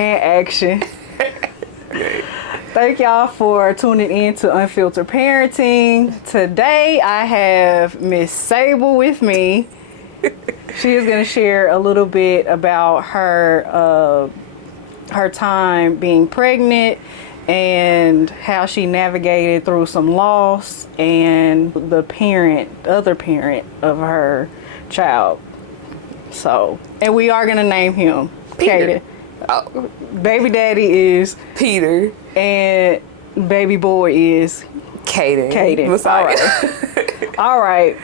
And action. Thank y'all for tuning in to Unfiltered Parenting. Today I have Miss Sable with me. She is going to share a little bit about her time being pregnant and how she navigated through some loss and the other parent of her child. So, and we are going to name him Peter. Kaden. Oh, baby daddy is Peter. And baby boy is Kaden. All right.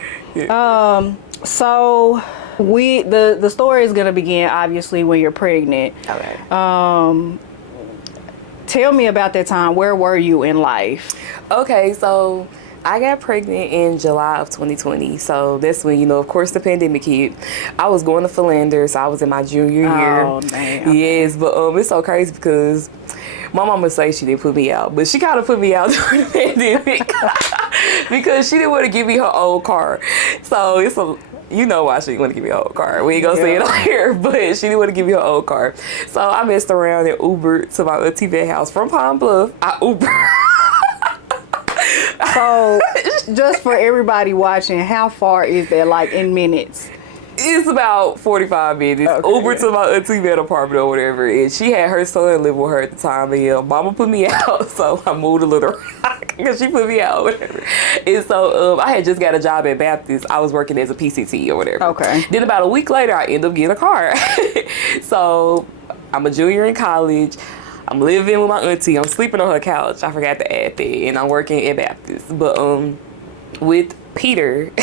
So the story is gonna begin obviously when you're pregnant. Okay. Tell me about that time. Where were you in life? Okay, so I got pregnant in July of 2020. So that's when, of course, the pandemic hit. I was going to Philander, so I was in my junior year. Oh, damn. Yes, but it's so crazy because my mama say she didn't put me out, but she kind of put me out during the pandemic because she didn't want to give me her old car. So it's why she didn't want to give me her old car. We ain't gonna say it on here, but she didn't want to give me her old car. So I messed around and Ubered to my auntie vet house from Palm Bluff. I Ubered. So, just for everybody watching, how far is that, like, in minutes? It's about 45 minutes. Okay. Uber to my auntie vet apartment or whatever. And she had her son live with her at the time. And mama put me out, so I moved a little because she put me out or whatever. And so I had just got a job at Baptist. I was working as a PCT or whatever. Okay. Then about a week later, I ended up getting a car. So I'm a junior in college. I'm living with my auntie. I'm sleeping on her couch. I forgot to add that. And I'm working at Baptist. But with Peter,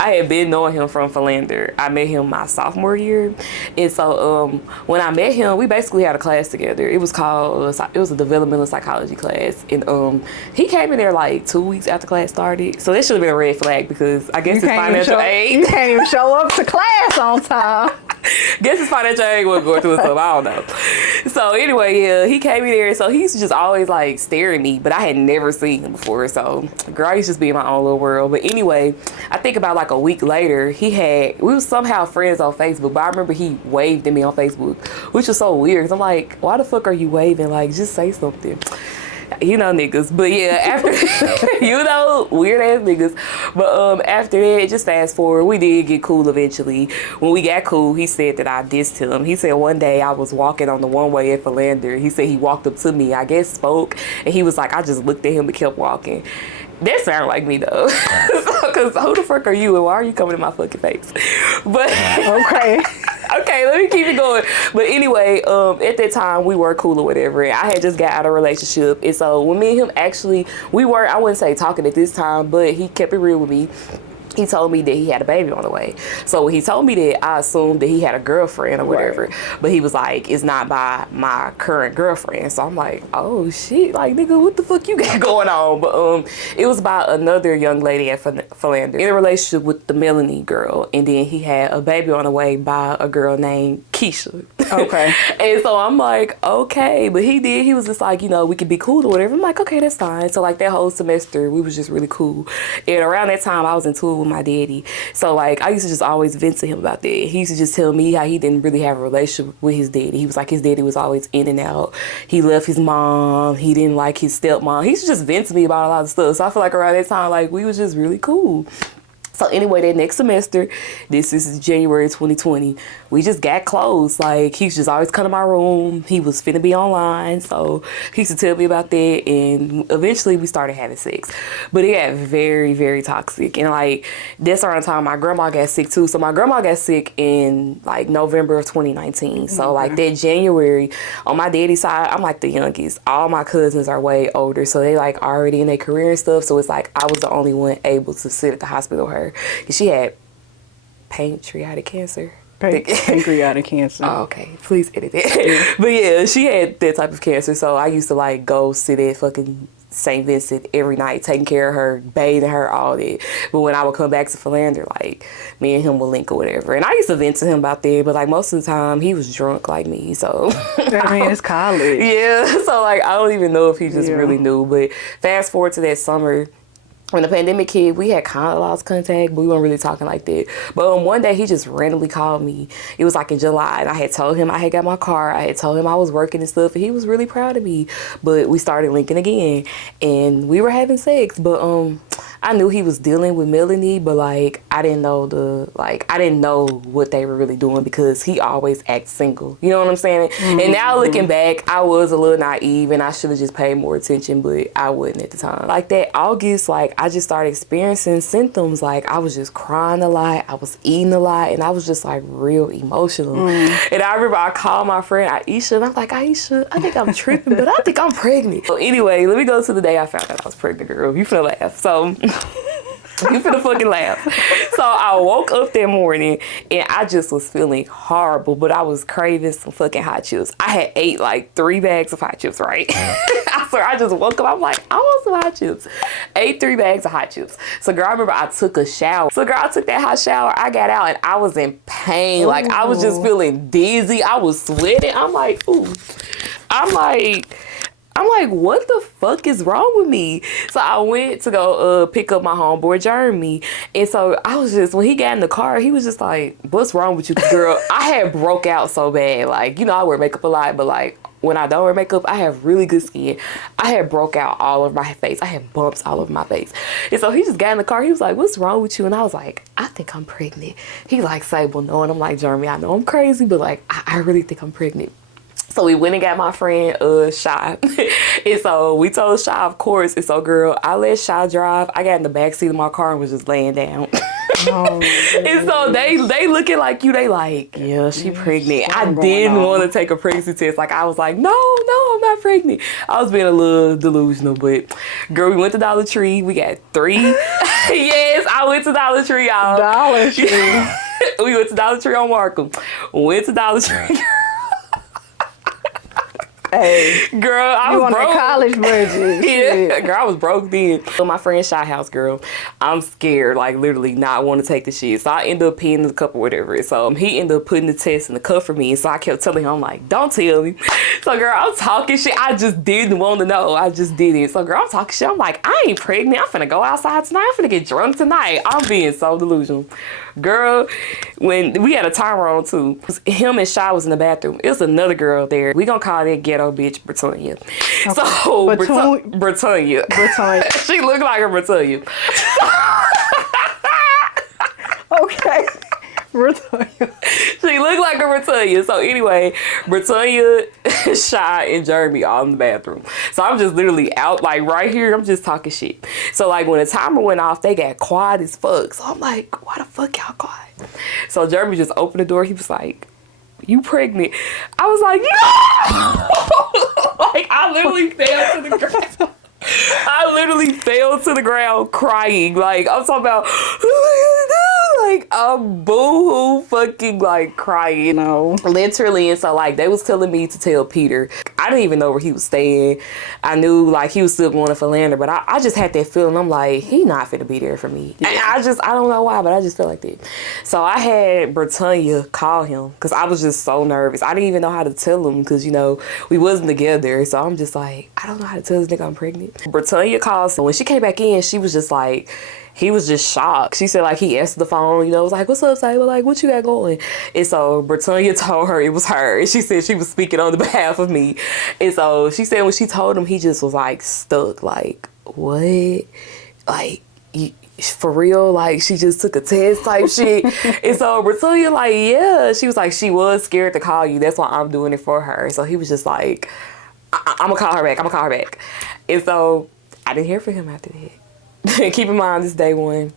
I had been knowing him from Philander. I met him my sophomore year. And so when I met him, we basically had a class together. It was a developmental psychology class. And he came in there like 2 weeks after class started. So that should have been a red flag because I guess his financial aid. You can't even show up to class on time. Guess his financial aid wasn't going through stuff. I don't know. So anyway, yeah, he came in there. So he's just always like staring at me, but I had never seen him before. So girl, I used to just be in my own little world. But anyway, I think about like a week later, we were somehow friends on Facebook, but I remember he waved at me on Facebook, which was so weird. Cause I'm like, why the fuck are you waving? Like, just say something. Niggas. But yeah, after, weird ass niggas. But after that, just fast forward, we did get cool eventually. When we got cool, he said that I dissed him. He said one day I was walking on the one way at Philander. He said he walked up to me, I guess spoke, and he was like, I just looked at him and kept walking. That sounded like me though. Because who the fuck are you and why are you coming in my fucking face? But okay, let me keep it going. But anyway, at that time we were cool or whatever. I had just got out of a relationship. And so when me and him actually, I wouldn't say talking at this time, but he kept it real with me. He told me that he had a baby on the way. So when he told me that, I assumed that he had a girlfriend or whatever. Right. But he was like, it's not by my current girlfriend. So I'm like, oh shit, like nigga, what the fuck you got going on? But it was by another young lady at Philander in a relationship with the Melanie girl. And then he had a baby on the way by a girl named Keisha. Okay. And so I'm like, okay. But he was just like, we could be cool or whatever. I'm like, okay, that's fine. So like that whole semester, we was just really cool. And around that time, I was in tour with my daddy. So like I used to just always vent to him about that. He used to just tell me how he didn't really have a relationship with his daddy. He was like, his daddy was always in and out. He left his mom. He didn't like his stepmom. He used to just vent to me about a lot of stuff. So I feel like around that time, like we was just really cool. So anyway, that next semester, this is January 2020, we just got close. Like, he used to just always come to my room. He was finna be online, so he used to tell me about that. And eventually, we started having sex. But it got very, very toxic. And, like, that's around the time my grandma got sick, too. So my grandma got sick in, like, November of 2019. So, like, that January, on my daddy's side, I'm, like, the youngest. All my cousins are way older. So they, like, already in their career and stuff. So it's, like, I was the only one able to sit at the hospital with her. She had pancreatic cancer. Pancreatic cancer. Oh, okay. Please edit that. But yeah, she had that type of cancer. So I used to like go sit at fucking St. Vincent every night, taking care of her, bathing her, all that. But when I would come back to Philander, like me and him would link or whatever. And I used to vent to him about that, but like most of the time he was drunk like me. So I mean, it's college. Yeah. So like I don't even know if he just really knew. But fast forward to that summer. when the pandemic hit, we had kind of lost contact, but we weren't really talking like that. But one day, he just randomly called me. It was like in July, and I had told him I had got my car. I had told him I was working and stuff, and he was really proud of me. But we started linking again, and we were having sex. But I knew he was dealing with Melanie, but like I didn't know what they were really doing because he always acts single. You know what I'm saying? Mm-hmm. And now looking back, I was a little naive, and I should have just paid more attention, but I wouldn't at the time. Like that August, like I just started experiencing symptoms. Like I was just crying a lot, I was eating a lot, and I was just like real emotional. And I remember I called my friend Aisha, and I'm like, Aisha, I think I'm tripping, but I think I'm pregnant. So anyway, let me go to the day I found out I was pregnant, girl. You finna laugh. So you finna fucking laugh. So I woke up that morning and I just was feeling horrible, but I was craving some fucking hot chips. I had ate like 3 bags of hot chips, right? I swear, I just woke up, I'm like, I want some hot chips. Ate 3 bags of hot chips. So girl, I remember I took a shower. So girl, I took that hot shower, I got out and I was in pain. Like I was just feeling dizzy. I was sweating. I'm like, ooh. I'm like, what the fuck is wrong with me? So I went to go pick up my homeboy Jeremy. And so I was just, when he got in the car, he was just like, what's wrong with you, girl? I had broke out so bad. Like, you know, I wear makeup a lot, but like when I don't wear makeup, I have really good skin. I had broke out all over my face. I had bumps all over my face. And so he just got in the car. He was like, what's wrong with you? And I was like, I think I'm pregnant. He like, Sable, no. And I'm like, Jeremy, I know I'm crazy, but like, I really think I'm pregnant. So we went and got my friend Shy. And so we told Shy, of course. And so girl, I let Shy drive. I got in the backseat of my car and was just laying down. Oh, and so they looking like you. They like, yeah, she pregnant. I didn't want to take a pregnancy test. Like I was like, no, I'm not pregnant. I was being a little delusional, but girl, we went to Dollar Tree. We got 3. Yes, I went to Dollar Tree, y'all. Dollar Tree. We went to Dollar Tree on Markham. Went to Dollar Tree. Hey, girl, I was broke. On a college budget. Yeah, girl, I was broke then. So my friend Shy house, girl, I'm scared, like literally not want to take the shit. So I ended up peeing in the cup or whatever. So he ended up putting the test in the cup for me. And so I kept telling him, I'm like, don't tell me. So girl, I'm talking shit. I just didn't want to know. I just didn't. So girl, I'm talking shit. I'm like, I ain't pregnant. I'm finna go outside tonight. I'm finna get drunk tonight. I'm being so delusional. Girl, when we had a timer on too, him and Shy was in the bathroom. It was another girl there. We gonna call that ghetto bitch Britannia. Okay. So Britannia. She looked like a Britannia. Okay. Britannia. She looked like a Britannia. So anyway, Britannia, Shy, and Jeremy all in the bathroom. So I'm just literally out, like right here, I'm just talking shit. So like when the timer went off, they got quiet as fuck. So I'm like, why the fuck y'all quiet? So Jeremy just opened the door. He was like, you pregnant? I was like, no! Like I literally fell to the ground. I literally fell to the ground crying. Like I'm talking about, like I'm boo-hoo fucking like crying, you know, literally. And so like they was telling me to tell Peter. I didn't even know where he was staying. I knew like he was still going to Philander, but I just had that feeling. I'm like, he not finna be there for me. Yeah. I don't know why, but I just felt like that. So I had Britannia call him because I was just so nervous. I didn't even know how to tell him because, you know, we wasn't together. So I'm just like, I don't know how to tell this nigga I'm pregnant. Britannia calls him. When she came back in, she was just like, he was just shocked. She said like he answered the phone, you know, was like, what's up, Sable? Like, what you got going? And so Britannia told her it was her. And she said she was speaking on the behalf of me. And so she said when she told him, he just was like stuck. Like, what? Like, for real? Like, she just took a test type shit. And so Britannia like, yeah. She was like, she was scared to call you. That's why I'm doing it for her. So he was just like, I'm going to call her back. And so I didn't hear from him after that. Keep in mind, this day 1.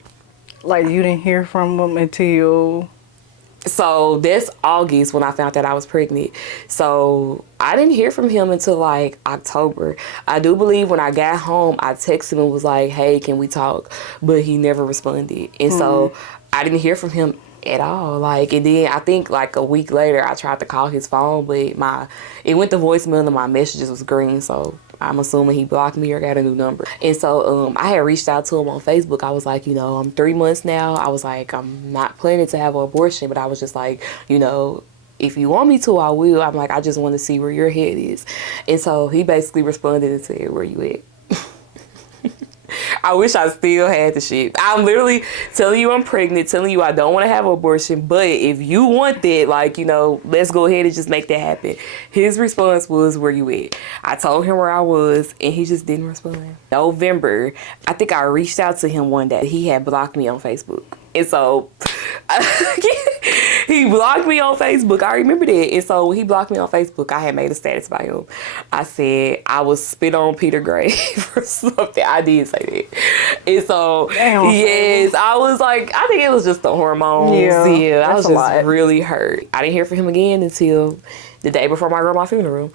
Like, you didn't hear from him until... So that's August when I found out I was pregnant. So I didn't hear from him until like October. I do believe when I got home, I texted him and was like, hey, can we talk? But he never responded. And so I didn't hear from him at all. Like, and then I think like a week later, I tried to call his phone, but it went to voicemail and my messages was green. So I'm assuming he blocked me or got a new number. And so I had reached out to him on Facebook. I was like, you know, I'm 3 months now. I was like, I'm not planning to have an abortion, but I was just like, you know, if you want me to, I will. I'm like, I just want to see where your head is. And so he basically responded and said, where you at? I wish I still had the shit. I'm literally telling you I'm pregnant, telling you I don't want to have an abortion, but if you want that, like, you know, let's go ahead and just make that happen. His response was, where you at? I told him where I was, and he just didn't respond. November, I think I reached out to him one day. He had blocked me on Facebook. And so he blocked me on Facebook. I remember that. And so when he blocked me on Facebook, I had made a status by him. I said I was spit on Peter Gray for something. I did say that. And so, yes, I was like, I think it was just the hormones. Yeah, I was just really hurt. I didn't hear from him again until the day before my grandma's funeral.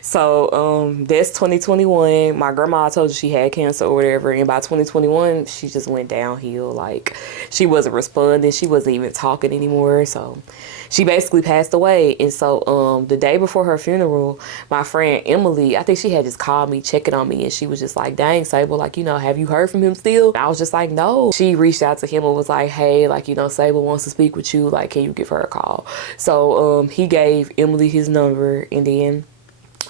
So that's 2021. My grandma told you she had cancer or whatever, and by 2021 she just went downhill. Like, she wasn't responding, she wasn't even talking anymore. So she basically passed away. And so the day before her funeral, my friend Emily, I think she had just called me, checking on me, and she was just like, dang, Sable, like, you know, have you heard from him still? And I was just like, no. She reached out to him and was like, hey, like, you know, Sable wants to speak with you, like, can you give her a call? So he gave Emily his number, and then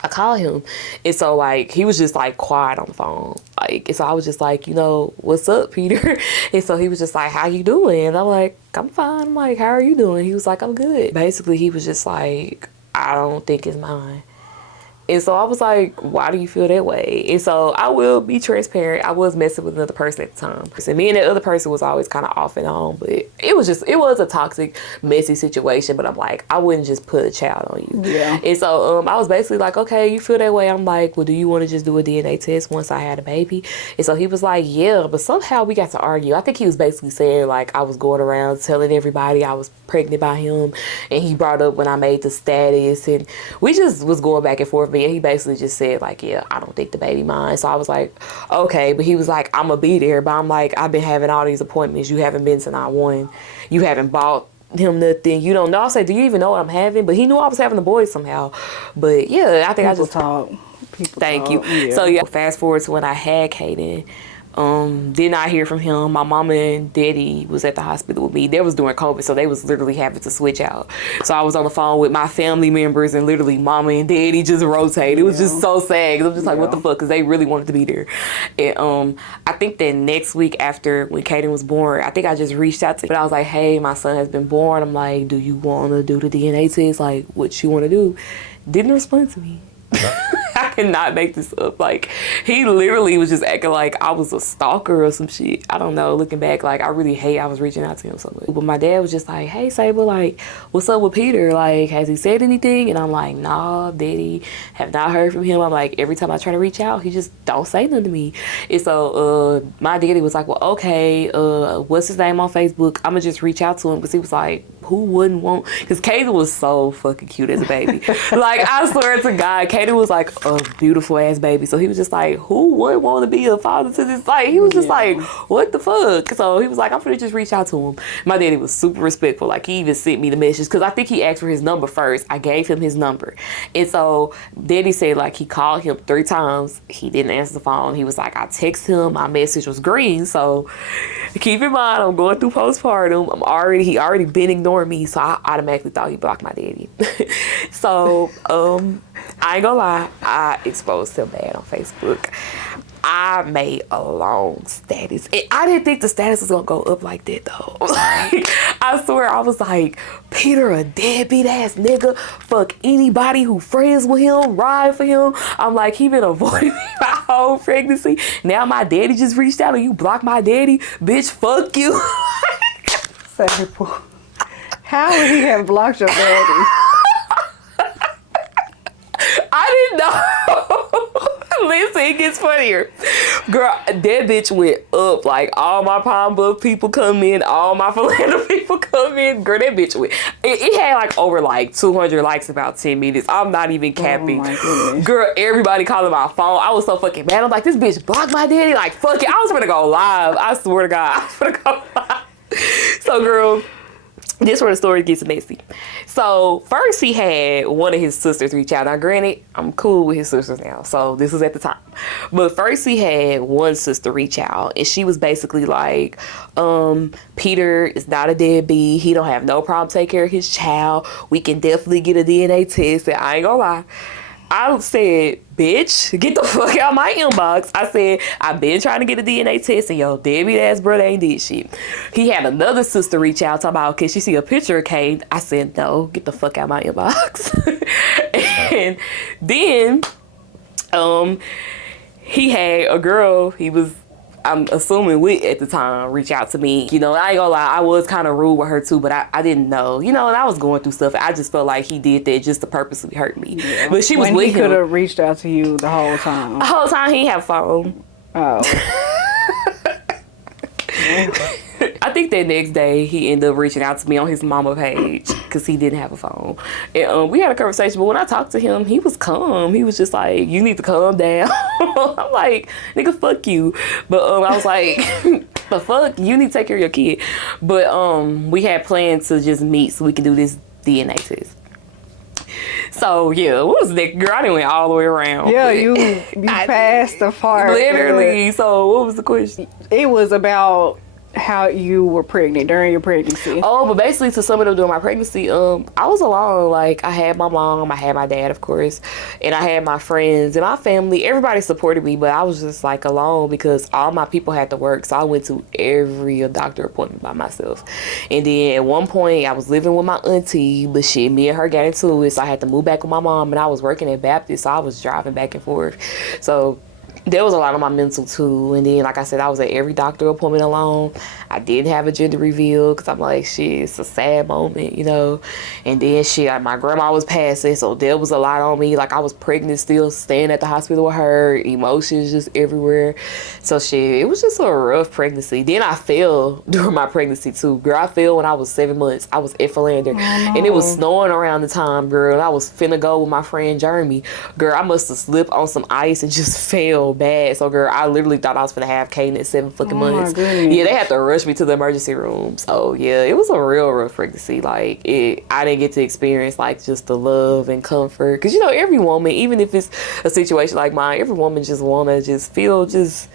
I called him. And so, like, he was just like quiet on the phone, like, and so I was just like, you know, what's up, Peter? And so he was just like, how you doing? And I'm like, I'm fine. I'm like, how are you doing? He was like, I'm good. Basically, he was just like, I don't think it's mine. And so I was like, why do you feel that way? And so I will be transparent. I was messing with another person at the time. And me and that other person was always kind of off and on. But it was a toxic, messy situation. But I'm like, I wouldn't just put a child on you. Yeah. And so I was basically like, okay, you feel that way? I'm like, well, do you want to just do a DNA test once I had a baby? And so he was like, yeah. But somehow we got to argue. I think he was basically saying, like, I was going around telling everybody I was pregnant by him. And he brought up when I made the status. And we just was going back and forth. And he basically just said, like, yeah, I don't think the baby mine. So I was like, okay. But he was like, I'm gonna be there. But I'm like, I've been having all these appointments. You haven't been to not one. You haven't bought him nothing. You don't know. I said, do you even know what I'm having? But he knew I was having the boys somehow. But yeah, I think People talk. Thank you. Yeah. So yeah, fast forward to when I had Kaden. Did not hear from him. My mama and daddy was at the hospital with me. That was during COVID, so they was literally having to switch out. So I was on the phone with my family members, and literally mama and daddy just rotated. It was just so sad. I'm just like, what the fuck? Because they really wanted to be there. And I think that next week after when Kaden was born, I think I just reached out to him. But I was like, hey, my son has been born. I'm like, do you want to do the DNA test? Like, what you want to do? Didn't respond to me. I cannot make this up. Like, he literally was just acting like I was a stalker or some shit. I don't know. Looking back, like, I really hate I was reaching out to him so much. But my dad was just like, hey, Sable, like, what's up with Peter? Like, has he said anything? And I'm like, nah, daddy, have not heard from him. I'm like, every time I try to reach out, he just don't say nothing to me. And so my daddy was like, well, okay, what's his name on Facebook? I'm gonna just reach out to him, because he was like, who wouldn't want? Because Kaden was so fucking cute as a baby. Like, I swear to God, Kaden was like a beautiful ass baby. So he was just like, who would want to be a father to this? Like, he was just like, what the fuck? So he was like, I'm gonna just reach out to him. My daddy was super respectful. Like, he even sent me the message, because I think he asked for his number first. I gave him his number. And so daddy said, like, he called him 3 times. He didn't answer the phone. He was like, I text him. My message was green. So keep in mind, I'm going through postpartum. He already been ignoring me, so I automatically thought he blocked my daddy. So I ain't gonna lie, I exposed him bad on Facebook. I made a long status, and I didn't think the status was gonna go up like that though. Like, I swear, I was like, Peter a deadbeat ass nigga, fuck anybody who friends with him, ride for him. I'm like, he been avoiding me my whole pregnancy. Now my daddy just reached out and you blocked my daddy, bitch, fuck you. Sable, how would he have blocked your daddy? I didn't know. Listen, it gets funnier. Girl, that bitch went up. Like, all my Palm Buff people come in, all my Philander people come in. Girl, that bitch went. It had like over like 200 likes about 10 minutes. I'm not even capping. Oh my goodness. Girl, everybody calling my phone. I was so fucking mad. I'm like, this bitch blocked my daddy. Like, fuck it. I was gonna go live. I swear to God, I was gonna go live. So, girl, this where the story gets messy. So first he had one of his sisters reach out. Now granted, I'm cool with his sisters now, so this was at the time. But first he had one sister reach out, and she was basically like, Peter is not a deadbeat. He don't have no problem taking care of his child. We can definitely get a DNA test. And I ain't gonna lie, I said, bitch, get the fuck out my inbox. I said, I've been trying to get a DNA test and your deadbeat ass brother ain't did shit. He had another sister reach out talking about, can she see a picture of Kate? I said, no, get the fuck out my inbox. And then he had a girl he was, I'm assuming with at the time, reach out to me. You know, I ain't gonna lie, I was kind of rude with her too, but I didn't know. You know, and I was going through stuff. I just felt like he did that just to purposely hurt me. Yeah. But she was when with he him. could have reached out to you the whole time. The whole time he didn't have a phone. Oh. I think that next day he ended up reaching out to me on his mama page because he didn't have a phone. And we had a conversation, but when I talked to him, he was calm. He was just like, you need to calm down. I'm like, nigga, fuck you. But I was like, the fuck? You need to take care of your kid. But we had planned to just meet so we could do this DNA test. So yeah, what was that? Girl, I didn't went all the way around. Yeah, you passed the part. Literally. So what was the question? It was about how you were pregnant during your pregnancy. Oh, but basically to sum it up during my pregnancy, I was alone. Like, I had my mom, I had my dad, of course, and I had my friends and my family. Everybody supported me, but I was just like alone because all my people had to work. So I went to every doctor appointment by myself. And then at one point I was living with my auntie, but shit, me and her got into it. So I had to move back with my mom, and I was working at Baptist, so I was driving back and forth. So there was a lot on my mental too. And then, like I said, I was at every doctor appointment alone. I didn't have a gender reveal because I'm like, shit, it's a sad moment, you know. And then shit, my grandma was passing, so there was a lot on me. Like, I was pregnant still, staying at the hospital with her, emotions just everywhere. So shit, it was just a rough pregnancy. Then I fell during my pregnancy too. Girl, I fell when I was 7 months. I was at Philander. And it was snowing around the time, girl. And I was finna go with my friend Jeremy. Girl, I must have slipped on some ice and just fell bad. So girl, I literally thought I was finna have Kaden at 7 fucking months. Yeah, they had to rush me to the emergency room. So yeah, it was a real rough pregnancy. Like, I didn't get to experience like just the love and comfort, because you know, every woman, even if it's a situation like mine, every woman just wanna just feel just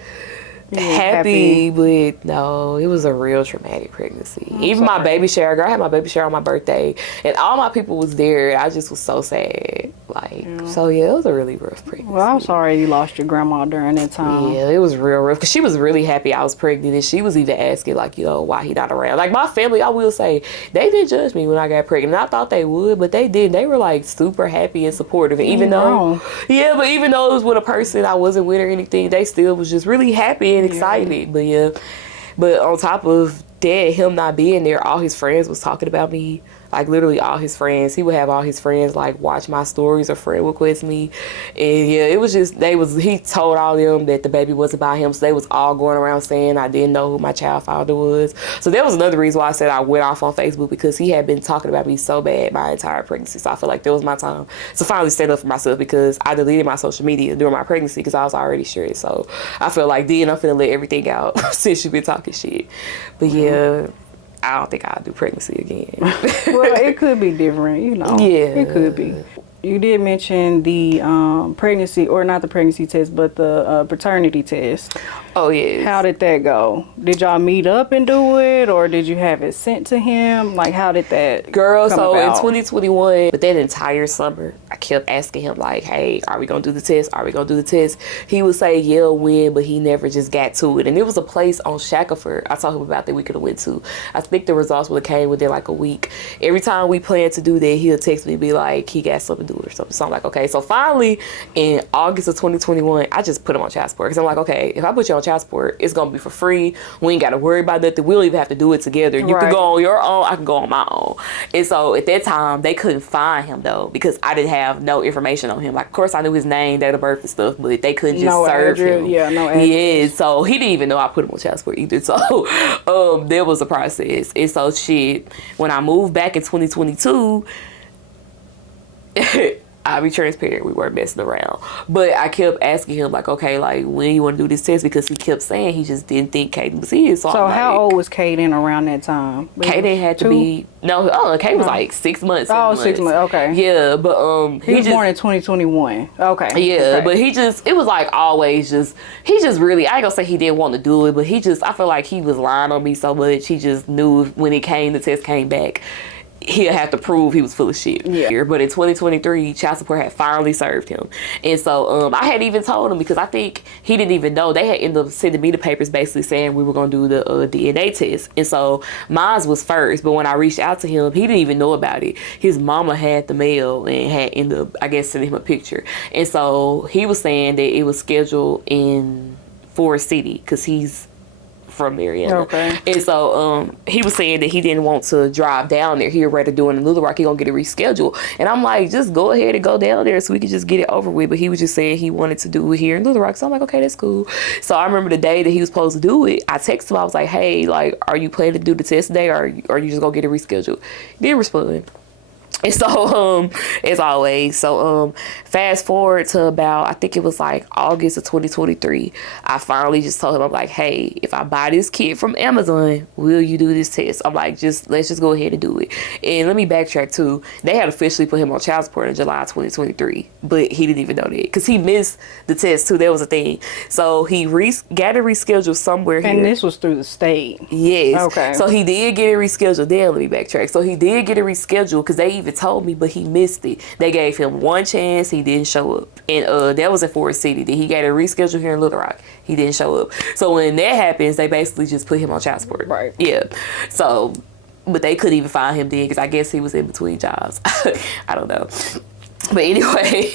happy, but no, it was a real traumatic pregnancy. Even my baby shower, girl, I had my baby shower on my birthday, and all my people was there. I just was so sad. Like, so yeah, it was a really rough pregnancy. Well, I'm sorry you lost your grandma during that time. Yeah, it was real rough, because she was really happy I was pregnant, and she was even asking, like, you know, why he not around. Like, my family, I will say, they didn't judge me when I got pregnant. I thought they would, but they didn't. They were like super happy and supportive. And even though, yeah, but even though it was with a person I wasn't with or anything, they still was just really happy and excited. But yeah, but on top of that, him not being there, all his friends was talking about me. Like, literally all his friends. He would have all his friends like watch my stories or friend request me. And yeah, it was just, he told all of them that the baby wasn't by him. So they was all going around saying I didn't know who my child father was. So that was another reason why I said I went off on Facebook, because he had been talking about me so bad my entire pregnancy. So I feel like that was my time to finally stand up for myself, because I deleted my social media during my pregnancy because I was already stressed. So I feel like then I'm finna let everything out since you been talking shit. But yeah, I don't think I'll do pregnancy again. Well, it could be different, you know. Yeah. It could be. You did mention the pregnancy, or not the pregnancy test, but the paternity test. Oh, yeah. How did that go? Did y'all meet up and do it, or did you have it sent to him? Like, how did that Girl, come so about? in 2021, but that entire summer, I kept asking him, like, hey, are we going to do the test? Are we going to do the test? He would say, yeah, when, but he never just got to it. And it was a place on Shackelford I told him about that we could have went to. I think the results would have came within like a week. Every time we planned to do that, he'll text me and be like, he got something to do or something. So I'm like, okay. So finally, in August of 2021, I just put him on child support, because I'm like, okay, if I put you on child support, it's going to be for free. We ain't got to worry about nothing. We don't even have to do it together. You can go on your own. I can go on my own. And so at that time, they couldn't find him, though, because I didn't have no information on him. Like, of course, I knew his name, date of birth and stuff, but they couldn't just serve him. Yeah, no address. Yeah, so he didn't even know I put him on child support either. So there was a process. And so shit, when I moved back in 2022, I'll be transparent, we weren't messing around. But I kept asking him, like, okay, like, when you want to do this test? Because he kept saying he just didn't think Kaden was his. So how old was Kaden around that time? Kaden had to be, Kaden was like 6 months. 6 months, okay. Yeah, but he was born in 2021. Okay. Yeah, okay. But it was like always just, he just really, I ain't gonna say he didn't want to do it, but I feel like he was lying on me so much. He just knew when the test came back, he'll have to prove he was full of shit. Yeah. But in 2023, child support had finally served him. And so I hadn't even told him because I think he didn't even know. They had ended up sending me the papers basically saying we were going to do the DNA test. And so mine was first. But when I reached out to him, he didn't even know about it. His mama had the mail and had ended up, I guess, sending him a picture. And so he was saying that it was scheduled in Forest City because he's from Mariana. Okay. And so he was saying that he didn't want to drive down there. He'd rather do it in Little Rock. He gonna get it rescheduled. And I'm like, just go ahead and go down there so we could just get it over with. But he was just saying he wanted to do it here in Little Rock. So I'm like, okay, that's cool. So I remember the day that he was supposed to do it, I texted him. I was like, hey, like, are you planning to do the test today, or are you just gonna get it rescheduled? He didn't respond. And so, as always, so fast forward to about, I think it was like August of 2023, I finally just told him, I'm like, hey, if I buy this kit from Amazon, will you do this test? I'm like, let's just go ahead and do it. And let me backtrack too. They had officially put him on child support in July 2023, but he didn't even know that because he missed the test too. That was a thing. So he got it rescheduled somewhere here. And this was through the state. Yes. Okay. So he did get it rescheduled. Then let me backtrack. So he did get it rescheduled because they even told me, but he missed it. They gave him one chance. He didn't show up. And that was in Forest City. Then he got it rescheduled here in Little Rock. He didn't show up. So when that happens, they basically just put him on child support. Right. Yeah. So, but they couldn't even find him then because I guess he was in between jobs. I don't know. But anyway,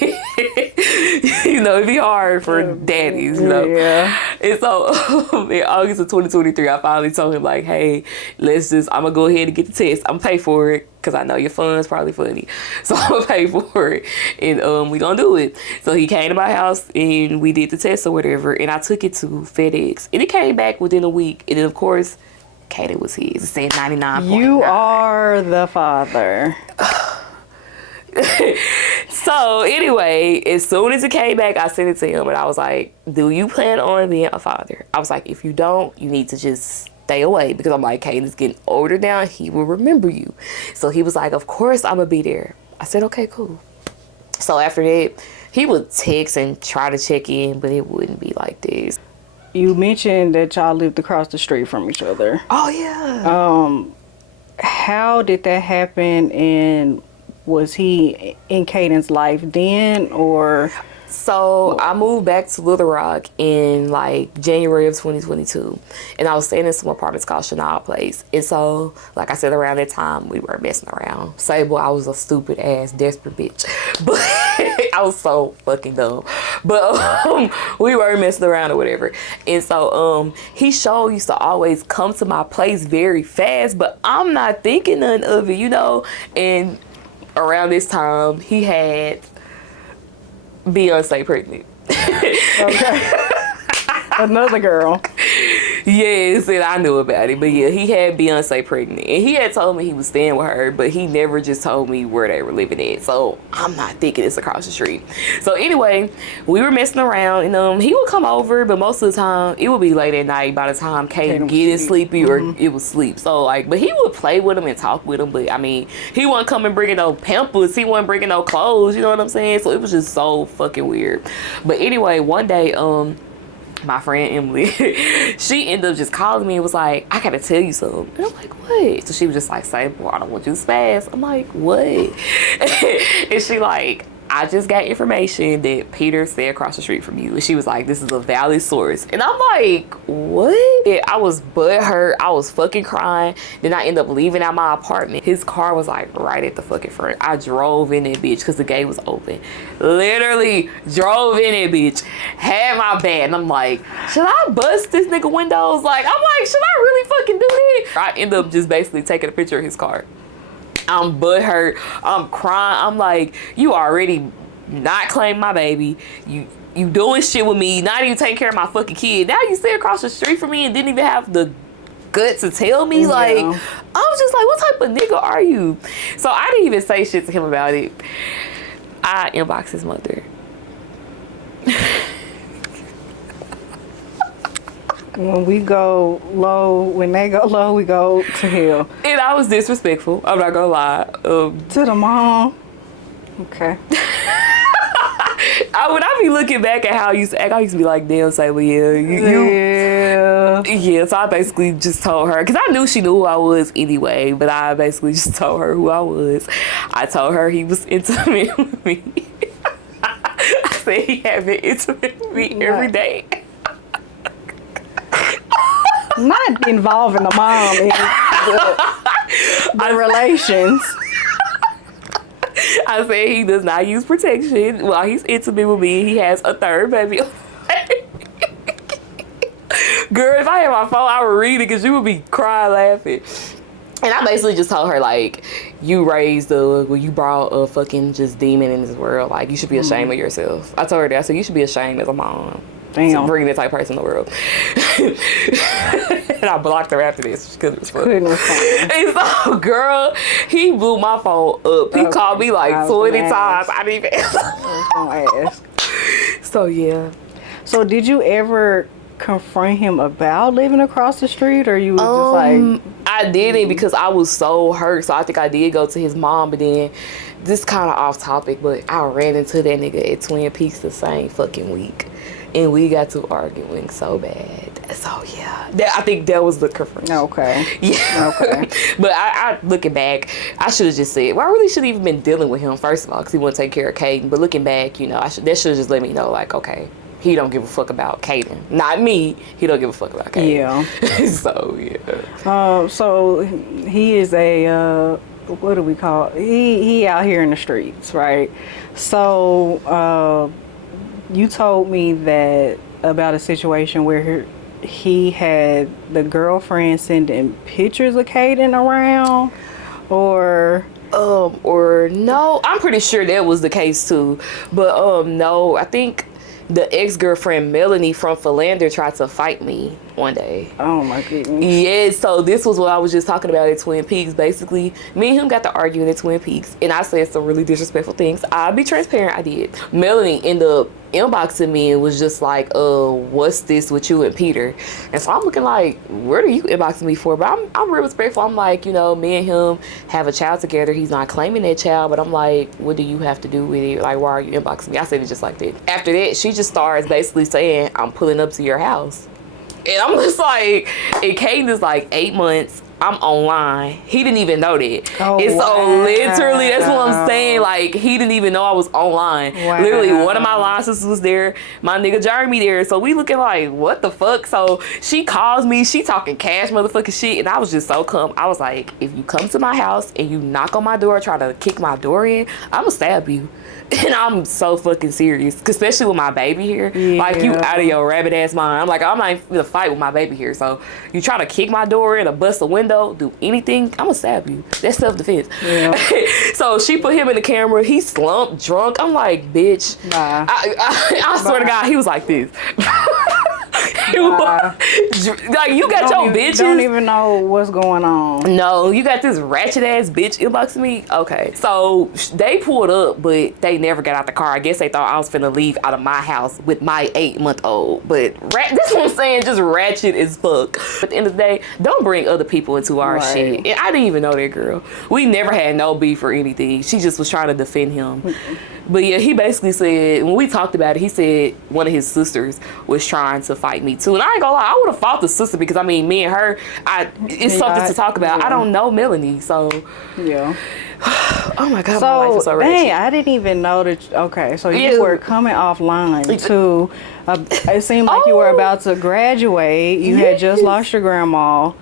you know, it'd be hard for daddies, you know. Yeah. And so in August of 2023, I finally told him, like, hey, I'm going to go ahead and get the test. I'm going to pay for it because I know your fund's probably funny. So I'm going to pay for it. And we going to do it. So he came to my house and we did the test or whatever. And I took it to FedEx. And it came back within a week. And then, of course, Kaden was his. It said 99.9. You are the father. So anyway, as soon as it came back, I sent it to him and I was like, do you plan on being a father? I was like, if you don't, you need to just stay away, because I'm like, Caden's getting older now. He will remember you. So he was like, of course I'm gonna be there. I said, okay, cool. So after that, he would text and try to check in, but it wouldn't be like this. You mentioned that y'all lived across the street from each other. Oh yeah. How did that happen, and was he in Caden's life then, or? So I moved back to Little Rock in like January of 2022, and I was staying in some apartments called Chanel Place. And so, like I said, around that time we were messing around. Sable, I was a stupid ass desperate bitch, but I was so fucking dumb. But we were messing around or whatever. And so he used to always come to my place very fast, but I'm not thinking none of it, you know. And around this time, he had Beyonce pregnant. Okay. Another girl. Yes, and I knew about it. But yeah, he had Beyonce pregnant. And he had told me he was staying with her, but he never just told me where they were living at. So I'm not thinking it's across the street. So anyway, we were messing around, and he would come over, but most of the time it would be late at night by the time Kaden getting sleepy or it was sleep. So like, but he would play with him and talk with him. But I mean, he wasn't coming bringing no Pampers. He wasn't bringing no clothes. You know what I'm saying? So it was just so fucking weird. But anyway, one day, my friend Emily, she ended up just calling me and was like, I gotta tell you something. And I'm like, what? So she was just like, Sable, I don't want you to spaz. I'm like, what? And she like, I just got information that Peter stayed across the street from you. And she was like, this is a valid source. And I'm like, what? And I was butthurt. I was fucking crying. Then I ended up leaving out my apartment. His car was like right at the fucking front. I drove in that bitch because the gate was open. Literally drove in that bitch. Had my bag. And I'm like, should I bust this nigga windows? Like, I'm like, should I really fucking do this? I ended up just basically taking a picture of his car. I'm butthurt. I'm crying. I'm like, you already not claiming my baby. You doing shit with me. Not even taking care of my fucking kid. Now you stay across the street from me and didn't even have the guts to tell me. Yeah. Like, I was just like, what type of nigga are you? So I didn't even say shit to him about it. I inboxed his mother. When they go low, we go to hell. And I was disrespectful. I'm not gonna lie. To the mom. Okay. When I be looking back at how I used to act, I used to be like, damn, Sable, yeah. Yeah. Yeah, so I basically just told her, because I knew she knew who I was anyway, but I basically just told her who I was. I told her he was intimate with me. I said he had been intimate with me every day. Not involving the mom in the relations. I said he does not use protection while he's intimate with me. He has a third baby. Girl, if I had my phone, I would read it because you would be crying laughing. And I basically just told her, like, you brought a fucking just demon in this world. Like, you should be ashamed of yourself. I told her that. I said, you should be ashamed as a mom. Damn. Bringing that type of person in the world. And I blocked her after this because it was fun. Couldn't respond. And so, girl, he blew my phone up. He called me like 20 times. I didn't even answer. I was gonna ask. So, yeah. So, did you ever confront him about living across the street, or you was just like... I didn't because I was so hurt. So I think I did go to his mom, but then this kind of off topic, but I ran into that nigga at Twin Peaks the same fucking week. And we got to arguing so bad. So yeah, I think that was the confrontation. Okay. Yeah. Okay. But I looking back, I should have just said, well, I really should have even been dealing with him first of all, because he wouldn't take care of Caden. But looking back, you know, that should have just let me know, like, okay, he don't give a fuck about Caden. Not me. He don't give a fuck about Caden. Yeah. So yeah. So he is a what do we call it? He out here in the streets, right? So you told me that about a situation where he had the girlfriend sending pictures of Caden around, or no, I'm pretty sure that was the case too. But no, I think the ex-girlfriend Melanie from Philander tried to fight me one day. Oh my goodness. Yeah, so this was what I was just talking about at Twin Peaks. Basically, me and him got to arguing at Twin Peaks, and I said some really disrespectful things. I'll be transparent, I did. Melanie ended up inboxing me and was just like, what's this with you and Peter? And so I'm looking like, what are you inboxing me for? But I'm real respectful. I'm like, you know, me and him have a child together. He's not claiming that child, but I'm like, what do you have to do with it? Like, why are you inboxing me? I said it just like that. After that, she just starts basically saying, I'm pulling up to your house. And I'm just like, and Caden is like 8 months. I'm online. He didn't even know that. Oh, and so wow. literally, that's what I'm saying. Like, he didn't even know I was online. Wow. Literally, one of my line sisters was there. My nigga Jeremy there. So we looking like, what the fuck? So she calls me. She talking cash motherfucking shit. And I was just so calm. I was like, if you come to my house and you knock on my door, try to kick my door in, I'm gonna stab you. And I'm so fucking serious, especially with my baby here. Yeah. Like, you out of your rabbit ass mind. I'm like, I'm not even gonna fight with my baby here. So you try to kick my door in or bust a window, do anything, I'm gonna stab you. That's self-defense. Yeah. So she put him in the camera. He slumped, drunk. I'm like, bitch. Bye. I swear to God, he was like this. Like, you got your bitches. Don't even know what's going on. No, you got this ratchet ass bitch inboxing me. Okay, so they pulled up, but they never got out the car. I guess they thought I was finna leave out of my house with my 8-month-old. But this what I'm saying, just ratchet as fuck. At the end of the day, don't bring other people into our shit. And I didn't even know that girl. We never had no beef or anything. She just was trying to defend him. But yeah, he basically said, when we talked about it, he said one of his sisters was trying to fight me too. And I ain't gonna lie, I would have fought the sister because, I mean, me and her, it's something to talk about. I don't know Melanie, so. Yeah. Oh my God, my life is so ratchet. Dang, I didn't even know that. Okay, so you were coming offline to, it seemed like you were about to graduate. You had just lost your grandma.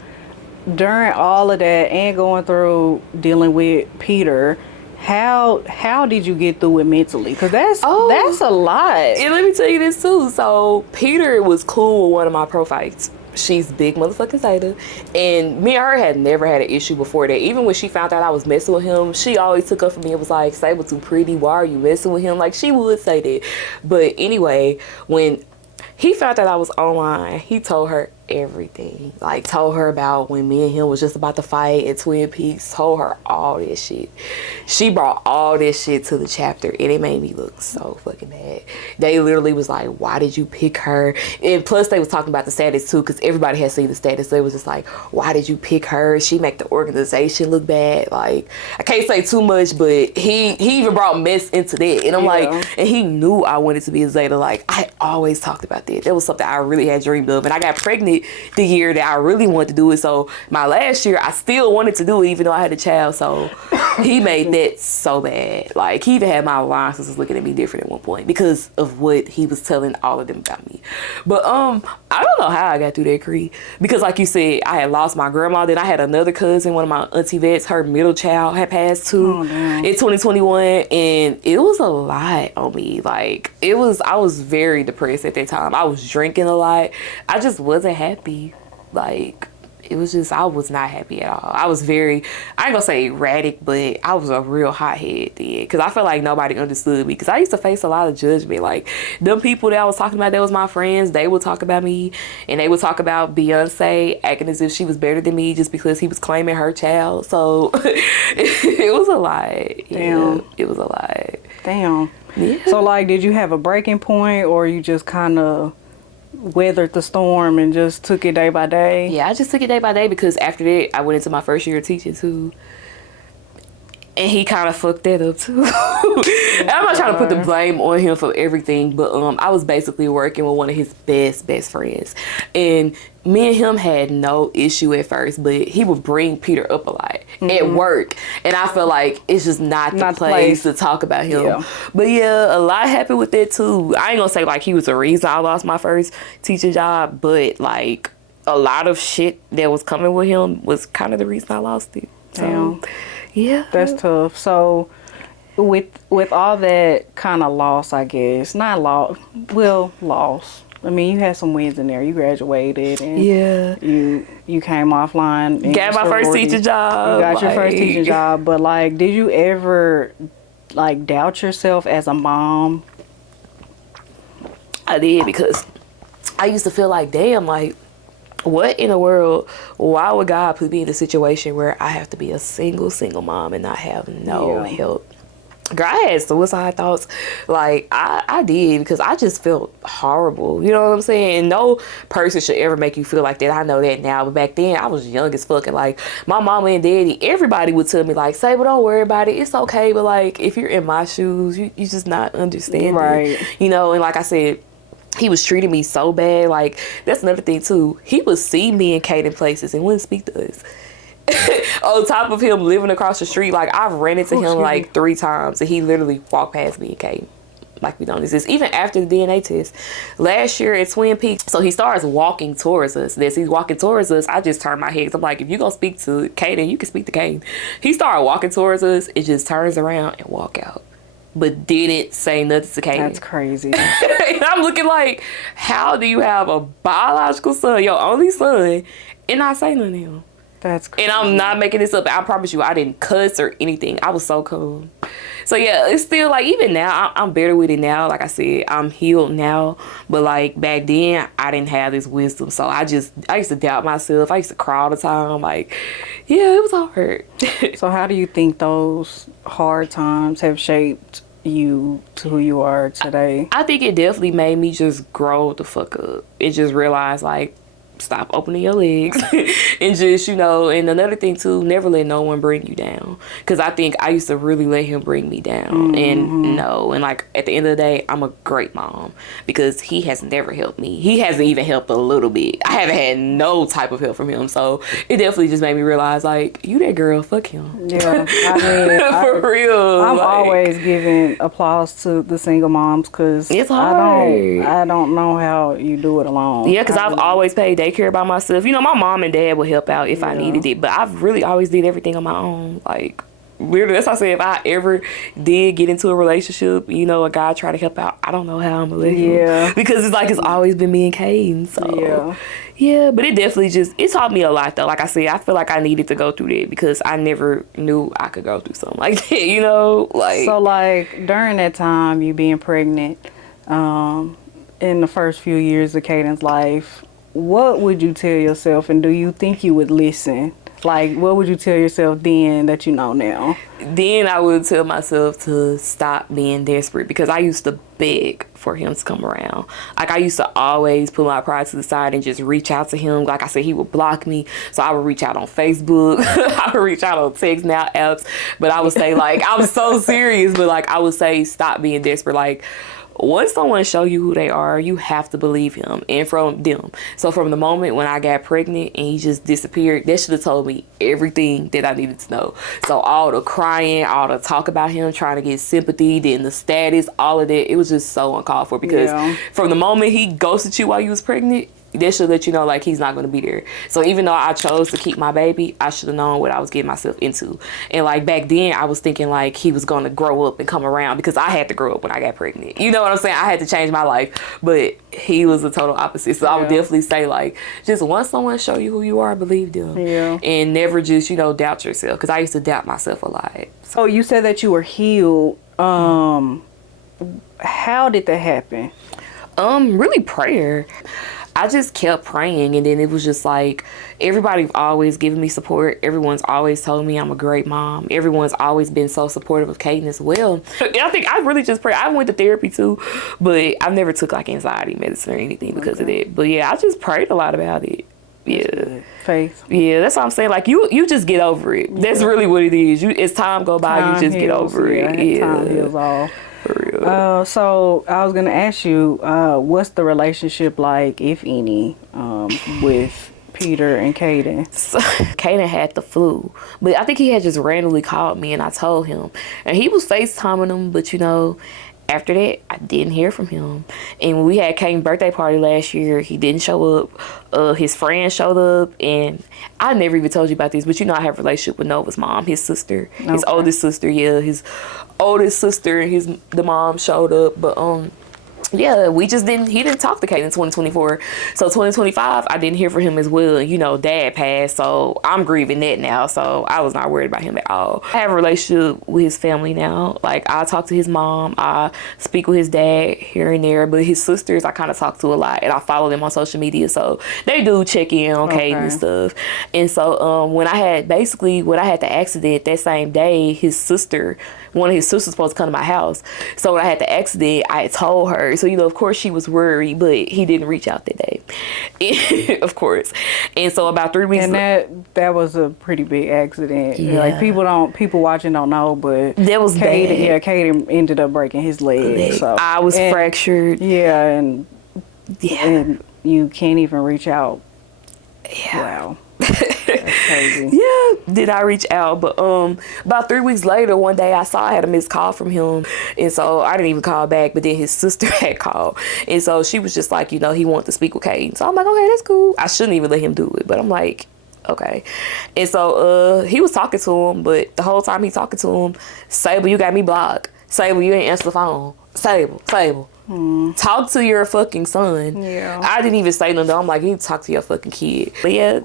During all of that and going through dealing with Peter, how did you get through it mentally? Because that's a lot. And let me tell you this too. So Peter was cool with one of my pro fights. She's big motherfucking Zeta. And me and her had never had an issue before that. Even when she found out I was messing with him, she always took up for me and was like, Sable too pretty. Why are you messing with him? Like, she would say that. But anyway, when he found out I was online, he told her everything. Like, told her about when me and him was just about to fight at Twin Peaks. Told her all this shit. She brought all this shit to the chapter, and it made me look so fucking bad. They literally was like, why did you pick her? And plus they was talking about the status too, because everybody had seen the status. They was just like, why did you pick her? She make the organization look bad. Like, I can't say too much, but he even brought mess into that. And I'm like, and he knew I wanted to be a Zeta. Like, I always talked about that. That was something I really had dreamed of. And I got pregnant it the year that I really wanted to do it. So my last year, I still wanted to do it even though I had a child. So he made that so bad. Like, he even had my line sisters looking at me different at one point because of what he was telling all of them about me. But I don't know how I got through that, Cree. Because like you said, I had lost my grandma. Then I had another cousin, one of my auntie vets, her middle child had passed too in 2021. And it was a lot on me. Like, I was very depressed at that time. I was drinking a lot. I just wasn't happy. Like, it was just, I was not happy at all. I was very, I ain't gonna say erratic, but I was a real hothead then. Because I felt like nobody understood me. Because I used to face a lot of judgment. Like, them people that I was talking about, that was my friends, they would talk about me. And they would talk about Beyonce acting as if she was better than me just because he was claiming her child. So, it was a lot. Damn. Yeah, it was a lot. Damn. Yeah. So, like, did you have a breaking point, or you just kind of weathered the storm and just took it day by day? Yeah, I just took it day by day because after that, I went into my first year of teaching too. And he kind of fucked that up too. And I'm not trying to put the blame on him for everything, but I was basically working with one of his best friends. And me and him had no issue at first, but he would bring Peter up a lot at work. And I feel like it's just not the place to talk about him. Yeah. But yeah, a lot happened with that too. I ain't gonna say like he was the reason I lost my first teaching job, but like a lot of shit that was coming with him was kind of the reason I lost it. So, yeah. That's tough. So with all that kind of loss, I guess, not loss, loss. I mean, you had some wins in there. You graduated and you came offline. Got my first teaching job. You got your first teaching job. But like, did you ever like doubt yourself as a mom? I did, because I used to feel like, damn, like, what in the world? Why would God put me in a situation where I have to be a single mom and not have no help? Girl, I had suicide thoughts. Like, I did, because I just felt horrible. You know what I'm saying? And no person should ever make you feel like that. I know that now. But back then, I was young as fuck. And, like, my mama and daddy, everybody would tell me, like, Sable, don't worry about it. It's okay. But, like, if you're in my shoes, you just not understanding. Right. You know, and like I said, he was treating me so bad. Like, that's another thing, too. He would see me and Kate in places and wouldn't speak to us. On top of him living across the street, like, I've ran into him like 3 times, and he literally walked past me and Kate like we don't exist. Even after the DNA test last year at Twin Peaks, so he starts walking towards us. As he's walking towards us, I just turn my head. I'm like, if you gonna speak to Kate, then you can speak to Kate. He started walking towards us. It just turns around and walk out, but didn't say nothing to Kate. That's crazy. And I'm looking like, how do you have a biological son, your only son, and not say nothing to him? That's crazy. And I'm not making this up. I promise you, I didn't cuss or anything. I was so cool. So yeah, it's still like, even now, I'm better with it now. Like I said, I'm healed now. But like back then, I didn't have this wisdom. So I used to doubt myself. I used to cry all the time. Like, yeah, it was hard. So how do you think those hard times have shaped you to who you are today? I think it definitely made me just grow the fuck up. It just realized, like, stop opening your legs and just, you know. And another thing too, never let no one bring you down, because I think I used to really let him bring me down. And like, at the end of the day, I'm a great mom because he has never helped me. He hasn't even helped a little bit. I haven't had no type of help from him. So it definitely just made me realize, like, you that girl, fuck him. Yeah, I mean, for real. I'm like, always giving applause to the single moms, because it's hard. I don't know how you do it alone. Yeah, because I've always paid daycare by myself. You know, my mom and dad would help out if I needed it, but I've really always did everything on my own. Like, literally, that's why I say, if I ever did get into a relationship, you know, a guy try to help out, I don't know how I'm gonna let him. Because it's like, it's always been me and Caden. So yeah, but it definitely it taught me a lot though. Like I said, I feel like I needed to go through that because I never knew I could go through something like that, you know? Like, so like during that time, you being pregnant, in the first few years of Caden's life, what would you tell yourself, and do you think you would listen? Like, what would you tell yourself then that you know now? Then I would tell myself to stop being desperate, because I used to beg for him to come around. Like, I used to always put my pride to the side and just reach out to him. Like I said, he would block me, so I would reach out on Facebook. I would reach out on text now apps. But I would say, like, I was so serious, but like, I would say stop being desperate. Like, once someone show you who they are, you have to believe him and from them. So from the moment when I got pregnant and he just disappeared, that should have told me everything that I needed to know. So all the crying, all the talk about him trying to get sympathy, then the status, all of that, it was just so uncalled for, because from the moment he ghosted you while you was pregnant, that should let you know, like, he's not going to be there. So even though I chose to keep my baby, I should have known what I was getting myself into. And like back then I was thinking like he was going to grow up and come around, because I had to grow up when I got pregnant. You know what I'm saying? I had to change my life, but he was the total opposite. So I would definitely say, like, just once someone show you who you are, believe them. And never just, you know, doubt yourself, because I used to doubt myself a lot. So you said that you were healed. How did that happen? Really prayer. I just kept praying, and then it was just like, everybody's always given me support. Everyone's always told me I'm a great mom. Everyone's always been so supportive of Kaden as well. And I think I really just pray. I went to therapy too, but I never took like anxiety medicine or anything because of that. But yeah, I just prayed a lot about it. Yeah. Faith. Yeah, that's what I'm saying. Like, you just get over it. That's really what it is. As time go by, you just get over it. Yeah. Time heals all. For real. So I was gonna ask you, what's the relationship like, if any, with Peter and Kaden? So, Kaden had the flu, but I think he had just randomly called me, and I told him, and he was FaceTiming him, but you know, after that, I didn't hear from him. And when we had Kaden's birthday party last year, he didn't show up. His friend showed up, and I never even told you about this, but you know I have a relationship with Nova's mom, his sister, his oldest sister. Yeah, his oldest sister and the mom showed up, but yeah, he didn't talk to Kaden in 2024. So 2025, I didn't hear from him as well. You know, Dad passed, so I'm grieving that now. So I was not worried about him at all. I have a relationship with his family now. Like, I talk to his mom, I speak with his dad here and there, but his sisters I kind of talk to a lot, and I follow them on social media, so they do check in on Kaden and stuff. And so when I had the accident that same day, one of his sisters was supposed to come to my house. So when I had the accident, I had told her. So, you know, of course she was worried, but he didn't reach out that day. Of course. And so about 3 weeks. And that was a pretty big accident. Yeah. Like, people watching don't know, but that was Kaden. bad. Yeah, Kaden ended up breaking his leg. So I was fractured. Yeah, and you can't even reach out. Yeah. Wow. That's crazy. Yeah, did I reach out? But about 3 weeks later, one day I had a missed call from him, and so I didn't even call back. But then his sister had called, and so she was just like, you know, he wanted to speak with Kaden. So I'm like, okay, that's cool. I shouldn't even let him do it, but I'm like, okay. And so he was talking to him, but the whole time he talking to him, Sable, you got me blocked. Sable, you ain't answer the phone. Sable. Talk to your fucking son. Yeah. I didn't even say nothing. I'm like, you need to talk to your fucking kid. But yeah,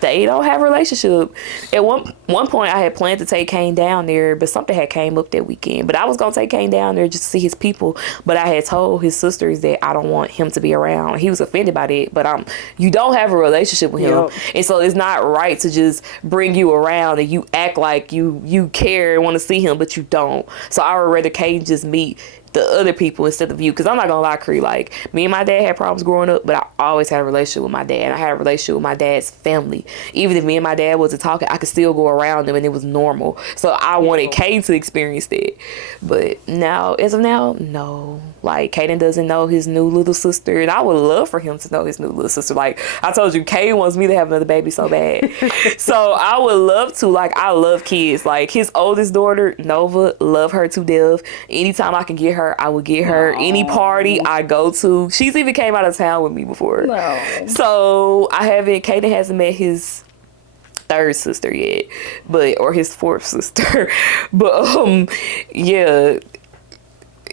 they don't have a relationship. At one point, I had planned to take Kane down there, but something had came up that weekend. But I was gonna take Kane down there just to see his people. But I had told his sisters that I don't want him to be around. He was offended by that. But you don't have a relationship with him, and so it's not right to just bring you around and you act like you care and want to see him, but you don't. So I would rather Kane just meet the other people instead of you, because I'm not gonna lie, Cree, like, me and my dad had problems growing up, but I always had a relationship with my dad. I had a relationship with my dad's family. Even if me and my dad wasn't talking, I could still go around them and it was normal. So I wanted Kaden to experience that. But now, as of now, no. Like, Kaden doesn't know his new little sister, and I would love for him to know his new little sister. Like I told you, Kaden wants me to have another baby so bad. So I would love to. Like, I love kids. Like, his oldest daughter, Nova, love her to death. Anytime I can get her, I would get her. Any party I go to. She's even came out of town with me before. No. So Kaden hasn't met his third sister yet, or his fourth sister. But yeah,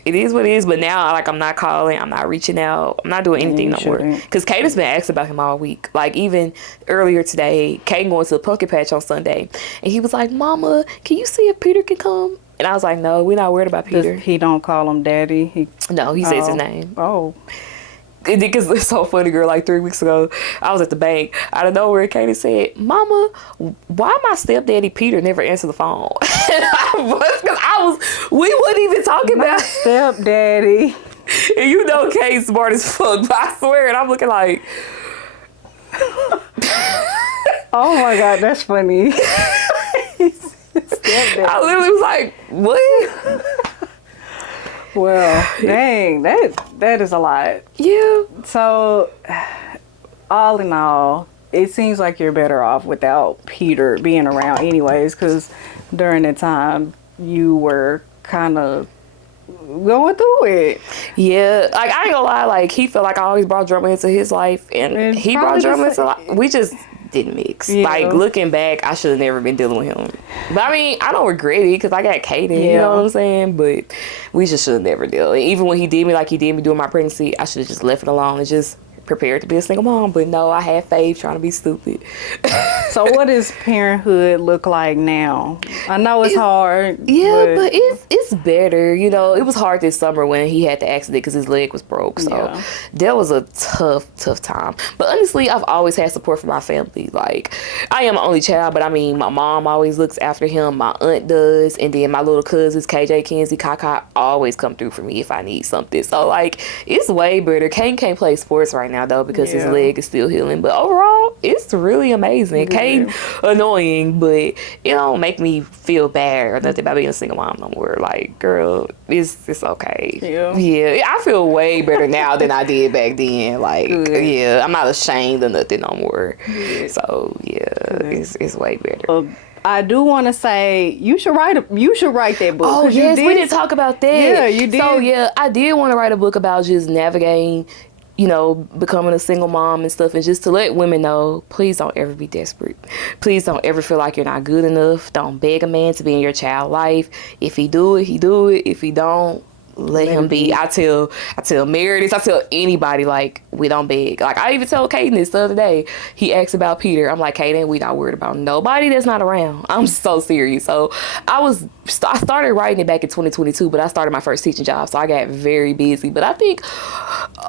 it is what it is. But now, like, I'm not calling, I'm not reaching out, I'm not doing anything no more. Because Kaden's been asking about him all week. Like, even earlier today, Kaden going to the pumpkin patch on Sunday, and he was like, "Mama, can you see if Peter can come?" And I was like, "No, we're not worried about Peter." He don't call him daddy? No, he says his name. Oh. Because it's so funny, girl. Like, 3 weeks ago, I was at the bank. Out of nowhere, Katie said, "Mama, why my stepdaddy Peter never answered the phone?" Because we wasn't even talking about stepdaddy. And you know Kate's smart as fuck, but I swear, and I'm looking like, oh my God, that's funny. I literally was like, what? Well, dang, that is a lot. Yeah. So, all in all, it seems like you're better off without Peter being around anyways, because during that time, you were kind of going through it. Yeah, like I ain't gonna lie, like he felt like I always brought drama into his life, and he brought drama into life. We just didn't mix. Yeah. Like looking back, I should have never been dealing with him. But I mean, I don't regret it because I got Kaden. You know what I'm saying? But we just should have never dealt. And even when he did me like he did me during my pregnancy, I should have just left it alone and just prepared to be a single mom. But no, I had faith trying to be stupid. So what does parenthood look like now? I know it's hard. Yeah, but it's better. You know, it was hard this summer when he had the accident because his leg was broke. So that was a tough time. But honestly, I've always had support from my family. Like, I am my only child, but I mean, my mom always looks after him. My aunt does. And then my little cousins, KJ, Kenzie, Kaka, always come through for me if I need something. So, like, it's way better. Kane can't play sports right now, though, because his leg is still healing. But overall, it's really amazing. Kane annoying, but it don't make me feel bad or nothing about being a single mom no more. Like, girl, it's okay. Yeah, I feel way better now than I did back then. Like, I'm not ashamed of nothing no more. So it's way better. I do want to say you should write that book. Oh yes, we didn't talk about that. Yeah, you did. So yeah, I did want to write a book about just navigating, you know, becoming a single mom and stuff, and just to let women know, please don't ever be desperate. Please don't ever feel like you're not good enough. Don't beg a man to be in your child's life. If he do it, he do it. If he don't, let him be. I tell Meredith, I tell anybody, like, we don't beg. Like, I even told Kaden this the other day. He asked about Peter. I'm like, Kaden, we not worried about nobody that's not around. I'm so serious. So I started writing it back in 2022, but I started my first teaching job, so I got very busy. But I think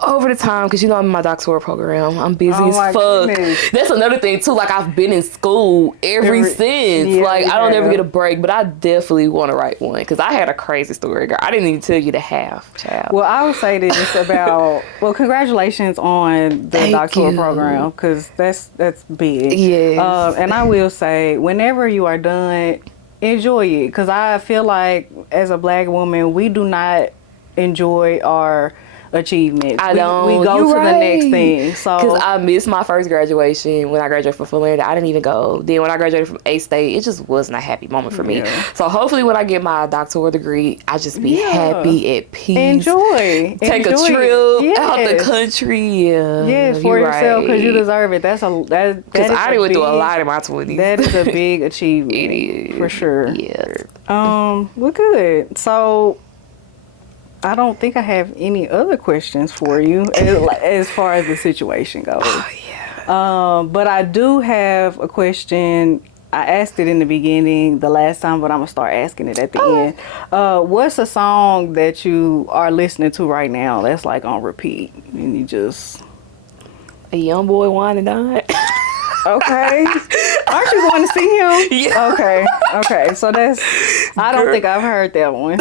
over the time, because you know I'm in my doctoral program, I'm busy as fuck. Goodness. That's another thing too. Like, I've been in school ever since. Like, I don't ever get a break, but I definitely want to write one because I had a crazy story, girl. I didn't even tell you the half, child. Well, I would say this about congratulations on the doctoral program, because that's big. Yes. And I will say, whenever you are done, enjoy it, because I feel like as a Black woman, we do not enjoy our achievements. We go to the next thing. So, because I missed my first graduation when I graduated from Fuller, I didn't even go. Then when I graduated from A-State, it just wasn't a happy moment for me. So hopefully when I get my doctoral degree, I just be happy, at peace. Enjoy. Take a trip out the country. Yes, for yourself, because you deserve it. Because I went through a lot in my 20s. That is a big achievement. It is. For sure. Yeah. Well, good. So, I don't think I have any other questions for you as far as the situation goes. Oh, yeah. But I do have a question. I asked it in the beginning the last time, but I'm going to start asking it at the end. What's a song that you are listening to right now that's like on repeat? And you just... A Young Boy Wine and Dine. Okay. Aren't you going to see him? Yeah. Okay. So I don't think I've heard that one.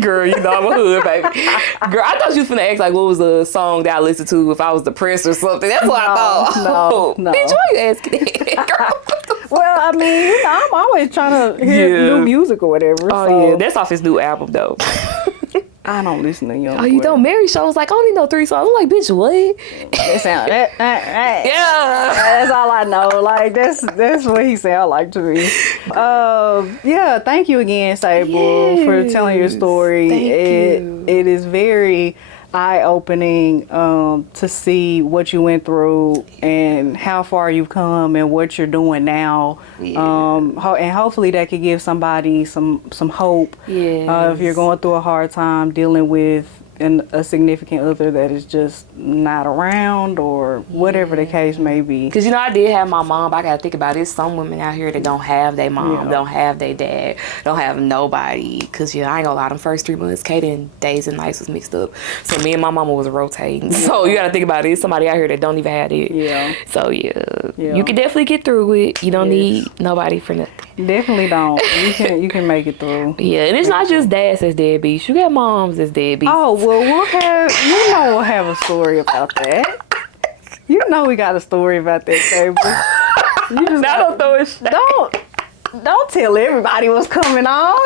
Girl, you know I'm a hood, baby. Girl, I thought you was finna ask, like, what was a song that I listened to if I was depressed or something. That's what I thought. No. Bitch, why you asking that, girl? Well, I mean, you know, I'm always trying to hear new music or whatever. Oh, yeah. That's off his new album, though. I don't listen to Young Boy. Oh, you don't? Mary Show was like, I only know 3 songs. I'm like, bitch, what? It sound Yeah. That's all I know. Like, that's what he sound like to me. Yeah, thank you again, Sable, for telling your story. Thank you. It is very eye-opening to see what you went through and how far you've come and what you're doing now. And hopefully that could give somebody some hope. If you're going through a hard time dealing with a significant other that is just not around or whatever the case may be. Because, you know, I did have my mom, but I got to think about it. There's some women out here that don't have their mom, don't have their dad, don't have nobody. Because, I ain't gonna lie, them first 3 months, Kaden days and nights was mixed up. So me and my mama was rotating. So you got to think about it. There's somebody out here that don't even have it. So, you can definitely get through it. You don't need nobody for nothing. Definitely don't. You can make it through. Yeah, and it's not just dads as deadbeats. You got moms as deadbeats. Oh, well, we'll have a story about that. You know we got a story about that, Sable. You just don't throw it. Don't tell everybody what's coming on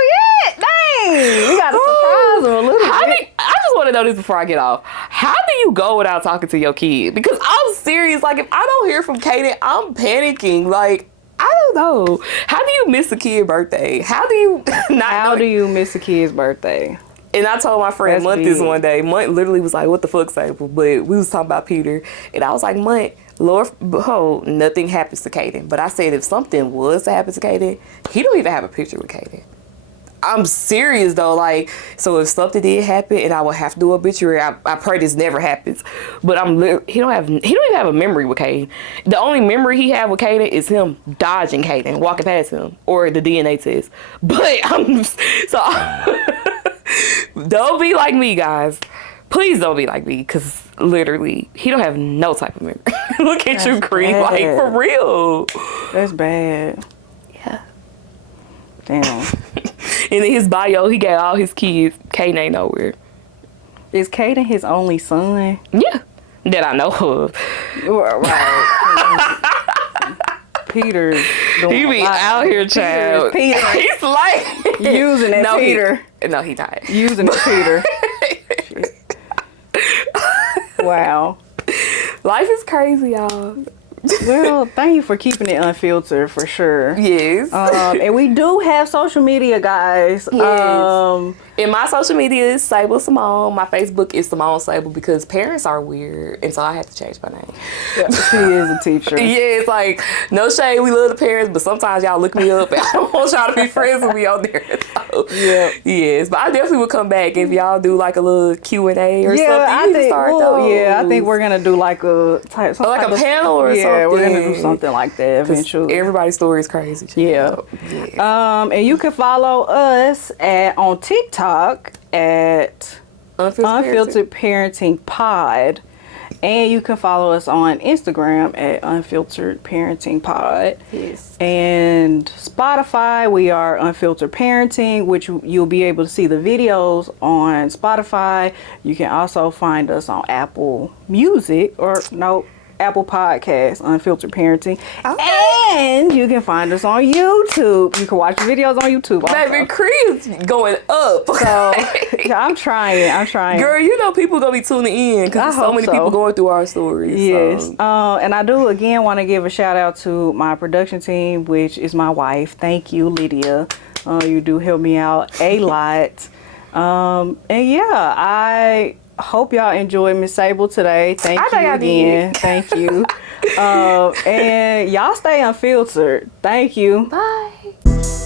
yet. Dang. We gotta surprise him a little bit. I just want to know this before I get off. How do you go without talking to your kid? Because I'm serious. Like, if I don't hear from Kaden, I'm panicking. Like, I don't know. How do you miss a kid's birthday? How do you not How do you miss a kid's birthday? And I told my friend That's Munt this big. one day. Munt literally was like, what the fuck, Sable? But we was talking about Peter. And I was like, Munt, Lord, behold, nothing happens to Kaden. But I said if something was to happen to Kaden, he don't even have a picture with Kaden. I'm serious though, like, so if something did happen and I would have to do an obituary, I pray this never happens. But he don't even have a memory with Kaden. The only memory he have with Kaden is him dodging Kaden, walking past him, or the DNA test. But don't be like me, guys. Please don't be like me, because literally, he don't have no type of memory. Look at you, Creed, like, for real. That's bad. Yeah. Damn. And in his bio, he got all his kids. Kaden ain't nowhere. Is Kaden his only son? Yeah. That I know of. Right. Peter. He be out here, child. Peter. He's like Using it, Peter. No, he not. Using it, Peter. Wow. Life is crazy, y'all. Well, thank you for keeping it unfiltered, for sure. Yes. And we do have social media, guys. Yes. And my social media is Sable Simone. My Facebook is Simone Sable, because parents are weird, and so I have to change my name. Yeah, she is a teacher. Yeah, it's like, no shade, we love the parents, but sometimes y'all look me up and I don't want y'all to be friends with me on there. So, Yeah. yes, but I definitely would come back if y'all do like a little Q&A or something. I think, start I think we're gonna do like a type, some like type a of, panel or something. Yeah, we're gonna do something like that eventually. Everybody's story is crazy. Yeah. Yeah. And you can follow us on TikTok at Unfiltered Parenting Pod. And you can follow us on Instagram at Unfiltered Parenting Pod. Yes. And Spotify, we are Unfiltered Parenting, which you'll be able to see the videos on Spotify. You can also find us on Apple Music, Apple Podcasts, Unfiltered Parenting. Okay. And you can find us on YouTube. You can watch the videos on YouTube also. Baby, Creed's going up. So, I'm trying. Girl, you know people gonna be tuning in because so many people going through our stories. Yes. So. And I do again want to give a shout out to my production team, which is my wife. Thank you, Lydia. You do help me out a lot. And yeah, I hope y'all enjoyed Miss Sable today. Thank you again. Thank you. And y'all stay unfiltered. Thank you. Bye.